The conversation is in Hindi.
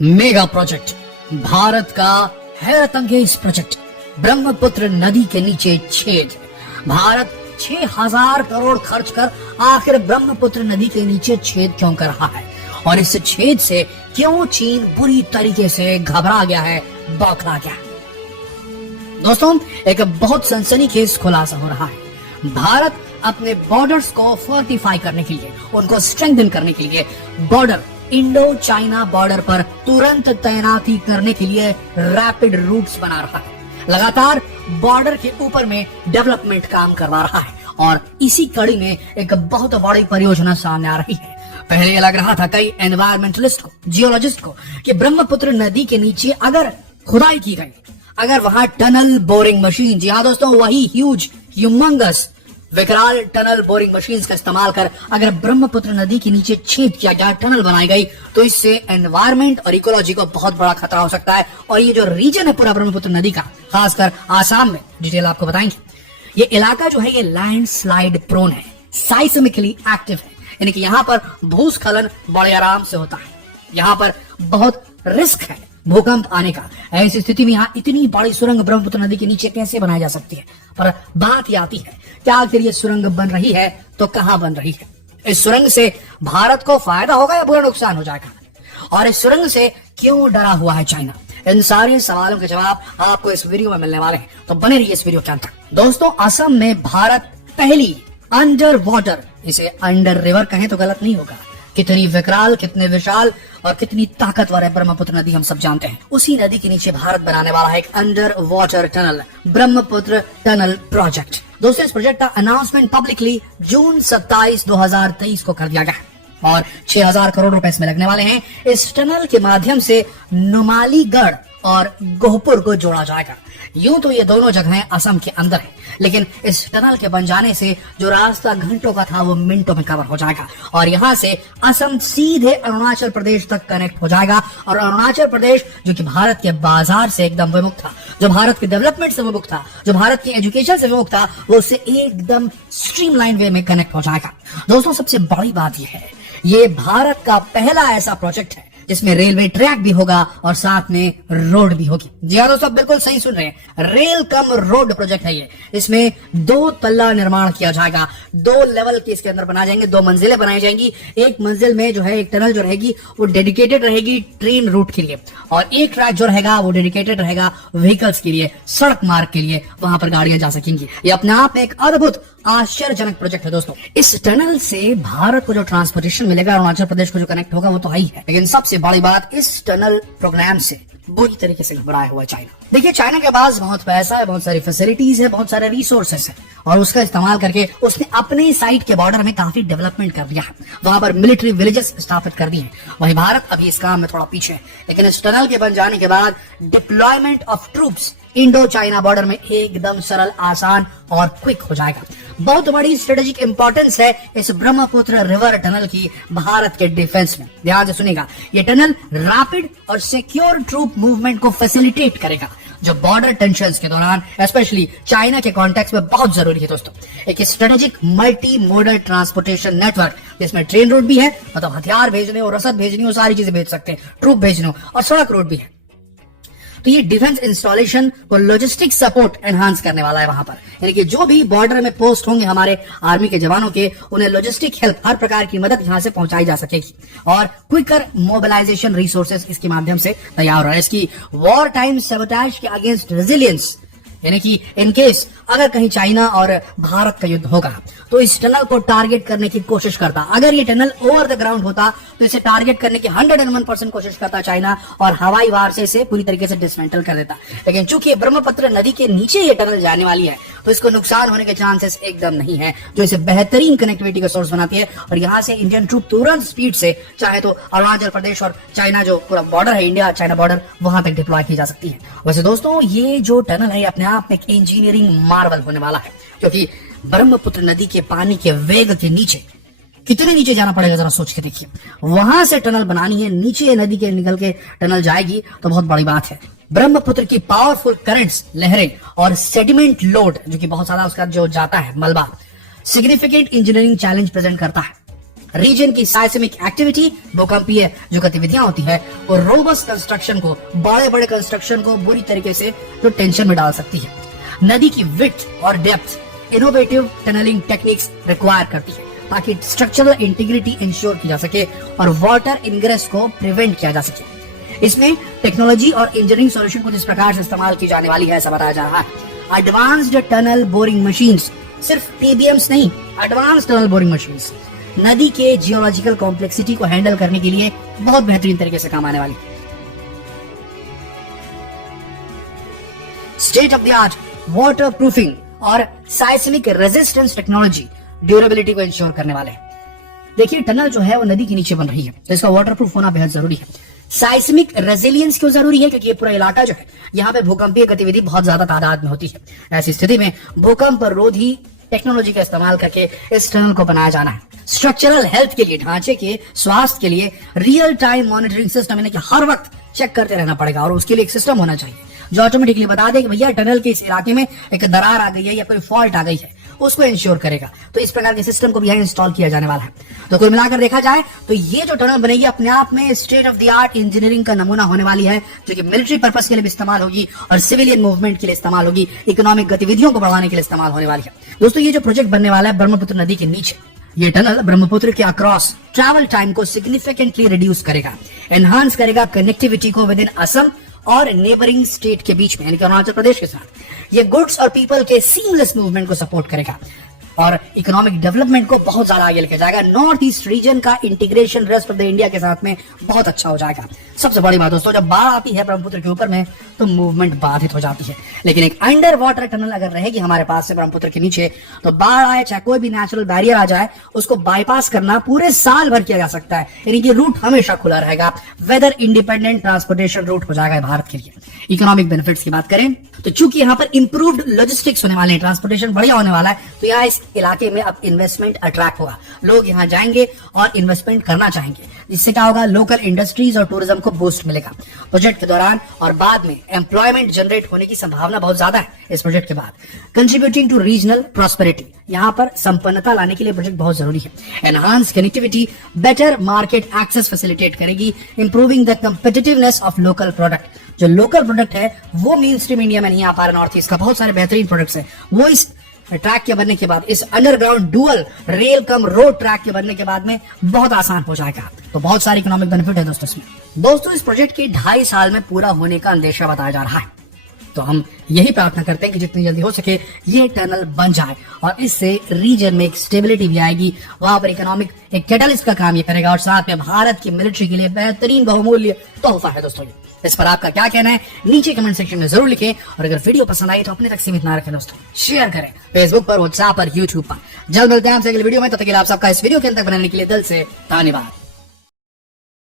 मेगा प्रोजेक्ट, भारत का हैरत अंगेज प्रोजेक्ट। ब्रह्मपुत्र नदी के नीचे छेद। भारत 6000 करोड़ खर्च कर आखिर ब्रह्मपुत्र नदी के नीचे छेद क्यों कर रहा है और इस छेद से क्यों चीन बुरी तरीके से घबरा गया है, बौखला गया है। दोस्तों, एक बहुत सनसनीखेज खुलासा हो रहा है। भारत अपने बॉर्डर्स को फोर्टिफाई करने के लिए, उनको स्ट्रेंथन करने के लिए बॉर्डर, इंडो चाइना बॉर्डर पर तुरंत तैनाती करने के लिए रैपिड रूट्स बना रहा है। लगातार बॉर्डर के ऊपर में डेवलपमेंट काम करवा रहा है और इसी कड़ी में एक बहुत बड़ी परियोजना सामने आ रही है। पहले ये लग रहा था कई एनवायरमेंटलिस्ट को, जियोलॉजिस्ट को, कि ब्रह्मपुत्र नदी के नीचे अगर खुदाई की गई, अगर वहां टनल बोरिंग मशीन, जी हाँ दोस्तों, वही ह्यूज ह्यूमंगस विकराल टनल बोरिंग मशीन का इस्तेमाल कर अगर ब्रह्मपुत्र नदी के नीचे छेद किया जाए, टनल बनाई गई, तो इससे एनवायरमेंट और इकोलॉजी को बहुत बड़ा खतरा हो सकता है। और ये जो रीजन है पूरा ब्रह्मपुत्र नदी का, खासकर आसाम में, डिटेल आपको बताएंगे। ये इलाका जो है ये लैंडस्लाइड प्रोन है, साइस्मिकली एक्टिव है, यानी कि यहाँ पर भूस्खलन बड़े आराम से होता है। यहाँ पर बहुत रिस्क है भूकंप आने का। ऐसी स्थिति में यहाँ इतनी बड़ी सुरंग ब्रह्मपुत्र नदी के नीचे कैसे बनाई जा सकती है? पर बात ये आती है, क्या आखिर ये सुरंग बन रही है तो कहां बन रही है? इस सुरंग से भारत को फायदा होगा या बुरा नुकसान हो जाएगा? और इस सुरंग से क्यों डरा हुआ है चाइना? इन सारे सवालों के जवाब आपको इस वीडियो में मिलने वाले हैं, तो बने रहिए इस वीडियो के अंत तक। दोस्तों, असम में भारत पहली अंडर वाटर, इसे अंडर रिवर कहें तो गलत नहीं होगा, कितनी विकराल, कितने विशाल और कितनी ताकतवर है ब्रह्मपुत्र नदी, हम सब जानते हैं। उसी नदी के नीचे भारत बनाने वाला है एक under water tunnel, Brahmaputra tunnel project. दोस्तों, इस प्रोजेक्ट का अनाउंसमेंट पब्लिकली जून 27, 2023 को कर दिया गया और 6000 करोड़ रुपए इसमें लगने वाले हैं। इस टनल के माध्यम से नुमालीगढ़ और गोहपुर को जोड़ा जाएगा। यूं तो ये दोनों जगहें असम के अंदर है, लेकिन इस टनल के बन जाने से जो रास्ता घंटों का था वो मिनटों में कवर हो जाएगा और यहाँ से असम सीधे अरुणाचल प्रदेश तक कनेक्ट हो जाएगा। और अरुणाचल प्रदेश, जो कि भारत के बाजार से एकदम विमुक्त था, जो भारत के डेवलपमेंट से विमुक्त था, जो भारत की एजुकेशन से विमुक्त था, वो उससे एकदम स्ट्रीमलाइन वे में कनेक्ट हो जाएगा। दोस्तों, सबसे बड़ी बात यह है, ये भारत का पहला ऐसा प्रोजेक्ट है जिसमें रेलवे ट्रैक भी होगा और साथ में रोड भी होगी। जी हाँ दोस्तों, बिल्कुल सही सुन रहे हैं, रेल कम रोड प्रोजेक्ट है ये। इसमें 2 तल्ला निर्माण किया जाएगा, 2 लेवल के इसके अंदर बनाए जाएंगे, 2 मंजिलें बनाई जाएंगी। एक मंजिल में जो है एक टनल जो रहेगी वो डेडिकेटेड रहेगी ट्रेन रूट के लिए, और एक ट्रैक जो रहेगा वो डेडिकेटेड रहेगा व्हीकल्स के लिए, सड़क मार्ग के लिए, वहां पर गाड़ियां जा सकेंगी। ये अपने आप में एक अद्भुत आश्चर्यजनक प्रोजेक्ट है दोस्तों। इस टनल से भारत को जो ट्रांसपोर्टेशन मिलेगा, अरुणाचल प्रदेश को जो कनेक्ट होगा, वो तो है ही है, लेकिन सबसे बड़ी बात, इस टनल प्रोग्राम से बुरी तरीके से घबराया हुआ है चाइना। देखिए, चाइना के पास बहुत पैसा है, बहुत सारी फैसिलिटीज है, बहुत सारे रिसोर्सेस है, और उसका इस्तेमाल करके उसने अपने साइड के बॉर्डर में काफी डेवलपमेंट कर दिया है। वहां पर मिलिट्री विलेजेस स्थापित कर दिए हैं। वहीं भारत अभी इस काम में थोड़ा पीछे है, लेकिन इस टनल के बन जाने के बाद deployment of troops Indo China border में एकदम सरल, आसान और क्विक हो जाएगा। बहुत बड़ी स्ट्रेटेजिक इंपॉर्टेंस है इस ब्रह्मपुत्र रिवर टनल की भारत के डिफेंस में। ध्यान से सुनिएगा, ये टनल रैपिड और सिक्योर ट्रूप मूवमेंट को फैसिलिटेट करेगा, जो बॉर्डर टेंशंस के दौरान स्पेशली चाइना के कॉन्टेक्स्ट में बहुत जरूरी है दोस्तों। एक strategic multi modal transportation network, जिसमें ट्रेन रूट भी है, मतलब हथियार भेजने हो, रसद भेजनी हो, सारी चीजें भेज सकते हैं, ट्रूप भेजने हो, और सड़क रूट भी है। तो ये डिफेंस इंस्टॉलेशन को लॉजिस्टिक सपोर्ट एनहांस करने वाला है वहां पर, यानी कि जो भी बॉर्डर में पोस्ट होंगे हमारे आर्मी के जवानों के, उन्हें लॉजिस्टिक हेल्प, हर प्रकार की मदद यहां से पहुंचाई जा सकेगी और क्विकर मोबिलाइजेशन रिसोर्सेज इसके माध्यम से तैयार हो रहा है। इसकी वॉर टाइम सबोटाज के अगेंस्ट रेजिलियंस, यानी कि इन केस अगर कहीं चाइना और भारत का युद्ध होगा तो इस टनल को टारगेट करने की कोशिश करता। अगर ये टनल ओवर द ग्राउंड होता तो इसे टारगेट करने की 101% कोशिश करता चाइना, और हवाई वार से इसे पूरी तरीके से डिसमेंटल कर देता। लेकिन चूंकि ब्रह्मपुत्र नदी के नीचे ये टनल जाने वाली है, तो इसको नुकसान होने के चांसेस एकदम नहीं है, जो इसे बेहतरीन कनेक्टिविटी का सोर्स बनाती है। और यहाँ से इंडियन ट्रूप तुरंत स्पीड से, चाहे तो अरुणाचल प्रदेश और चाइना जो पूरा बॉर्डर है, इंडिया चाइना बॉर्डर, वहां तक डिप्लॉय की जा सकती है। वैसे दोस्तों, ये जो टनल है अपने आप में एक इंजीनियरिंग मार्वल होने वाला है, क्योंकि ब्रह्मपुत्र नदी के पानी के वेग के नीचे कितने नीचे जाना पड़ेगा, जरा सोच के देखिए। वहां से टनल बनानी है, नीचे नदी के निकल के टनल जाएगी, तो बहुत बड़ी बात है। ब्रह्मपुत्र की पावरफुल करंट्स, लहरें और सेडिमेंट लोड, जो कि बहुत ज्यादा उसका जो जाता है मलबा, सिग्निफिकेंट इंजीनियरिंग चैलेंज प्रेजेंट करता है। रीजन की साइस्मिक एक्टिविटी, भूकंपीय जो गतिविधियां होती है, और रोबस्ट कंस्ट्रक्शन को, बड़े बड़े कंस्ट्रक्शन को बुरी तरीके से जो टेंशन में डाल सकती है। नदी की विड्थ और depth innovative tunneling techniques require करती है ताकि स्ट्रक्चरल इंटीग्रिटी इंश्योर की जा सके और वाटर इनग्रेस को प्रिवेंट किया जा सके। इसमें टेक्नोलॉजी और इंजीनियरिंग सॉल्यूशन को जिस प्रकार से इस्तेमाल की जाने वाली है ऐसा बताया जा रहा है। एडवांस्ड टनल बोरिंग मशीन्स, सिर्फ टीबीएम्स नहीं, एडवांस्ड टनल बोरिंग मशीन्स नदी के जियोलॉजिकल कॉम्प्लेक्सिटी को हैंडल करने के लिए बहुत बेहतरीन तरीके से काम आने वाली। State of the art water proofing और साइस्मिक रेजिस्टेंस टेक्नोलॉजी ड्यूरेबिलिटी को इंश्योर करने वाले हैं। देखिए, टनल जो है वो नदी के नीचे बन रही है, तो इसका वाटर प्रूफ होना बेहद जरूरी है। साइस्मिक रेजिलियंस क्यों जरूरी है? क्योंकि ये पूरा इलाका जो है, यहाँ पे भूकंपीय गतिविधि बहुत ज्यादा तादाद में होती है। ऐसी स्थिति में भूकंप रोधी टेक्नोलॉजी का इस्तेमाल करके इस टनल को बनाया जाना है। स्ट्रक्चरल हेल्थ के लिए, ढांचे के स्वास्थ्य के लिए रियल टाइम मॉनिटरिंग सिस्टम, यानी कि हर वक्त चेक करते रहना पड़ेगा, और उसके लिए एक सिस्टम होना चाहिए जो ऑटोमेटिकली बता दे कि भैया टनल के इस इलाके में एक दरार आ गई है या कोई फॉल्ट आ गई है, उसको इंश्योर करेगा। तो इस प्रकार के सिस्टम को भी यहाँ इंस्टॉल किया जाने वाला है। तो कुल मिलाकर देखा जाए तो ये जो टनल बनेगी अपने आप में state of the art engineering का नमूना होने वाली है, जो कि मिलिट्री पर्पस के लिए भी इस्तेमाल होगी और सिविलियन मूवमेंट के लिए इस्तेमाल होगी, इकोनॉमिक गतिविधियों को बढ़ाने के लिए इस्तेमाल होने वाली है। दोस्तों, ये जो प्रोजेक्ट बनने वाला है ब्रह्मपुत्र नदी के नीचे, ये टनल ब्रह्मपुत्र के अक्रॉस ट्रैवल टाइम को सिग्निफिकेंटली रिड्यूस करेगा, एनहांस करेगा कनेक्टिविटी को विद इन असम और नेबरिंग स्टेट के बीच में, यानी कि अरुणाचल प्रदेश के साथ। ये गुड्स और पीपल के सीमलेस मूवमेंट को सपोर्ट करेगा और इकोनॉमिक डेवलपमेंट को बहुत ज्यादा आगे लेके जाएगा। नॉर्थ ईस्ट रीजन का integration rest of the India के साथ में बहुत अच्छा हो जाएगा। सबसे बड़ी बात दोस्तों, जब बाढ़ आती है ब्रह्मपुत्र के ऊपर में तो मूवमेंट बाधित हो जाती है, लेकिन एक अंडर वाटर टनल अगर रहेगी हमारे पास से ब्रह्मपुत्र के नीचे, तो बाढ़ आए चाहे कोई भी नेचुरल बैरियर आ जाए, उसको बाईपास करना पूरे साल भर किया जा सकता है, यानी कि रूट हमेशा खुला रहेगा। वेदर इंडिपेंडेंट ट्रांसपोर्टेशन रूट हो जाएगा भारत के लिए। इकोनॉमिक बेनिफिट्स की बात करें तो चूंकि यहाँ पर इंप्रूव्ड लॉजिस्टिक्स होने वाले हैं, ट्रांसपोर्टेशन बढ़िया होने वाला है, तो यहाँ इस इलाके में अब इन्वेस्टमेंट अट्रैक्ट होगा, लोग यहाँ जाएंगे और इन्वेस्टमेंट करना चाहेंगे, जिससे क्या होगा, लोकल इंडस्ट्रीज और टूरिज्म को बूस्ट मिलेगा। प्रोजेक्ट के दौरान और बाद में एम्प्लॉयमेंट जनरेट होने की संभावना बहुत ज्यादा है इस प्रोजेक्ट के बाद। कंट्रीब्यूटिंग टू रीजनल प्रॉस्पेरिटी, यहाँ पर संपन्नता लाने के लिए प्रोजेक्ट बहुत जरूरी है। Enhance connectivity, better market access facilitate करेगी, improving the competitiveness of local product. जो लोकल प्रोडक्ट है वो मेन स्ट्रीम इंडिया में नहीं आ पा रहा, नॉर्थ ईस्ट का बहुत सारे बेहतरीन प्रोडक्ट्स हैं, वो इस ट्रैक के बनने के बाद, इस underground dual rail cum road track के बनने के बाद में बहुत आसान हो जाएगा। तो बहुत सारे इकोनॉमिक बेनिफिट है दोस्तों इसमें। दोस्तों, इस प्रोजेक्ट के 2.5 साल में पूरा होने का अंदेशा बताया जा रहा है, तो हम यही प्रार्थना करते हैं कि जितनी जल्दी हो सके ये टनल बन जाए और इससे रीजन में एक स्टेबिलिटी भी आएगी, वहां पर इकोनॉमिक एक कैटलिस्ट का काम ये करेगा और साथ में भारत की मिलिट्री के लिए बेहतरीन बहुमूल्य तोहफा है। दोस्तों, इस पर आपका क्या कहना है नीचे कमेंट सेक्शन में जरूर लिखें, और अगर वीडियो पसंद आई तो अपने तक सीमित ना रखें दोस्तों, शेयर करें फेसबुक पर, व्हाट्सएप पर, यूट्यूब पर। जल्द मिलते हैं आपसे अगले वीडियो में, तब तक के लिए आप सबका इस वीडियो के अंत तक बनाने के लिए दिल से धन्यवाद।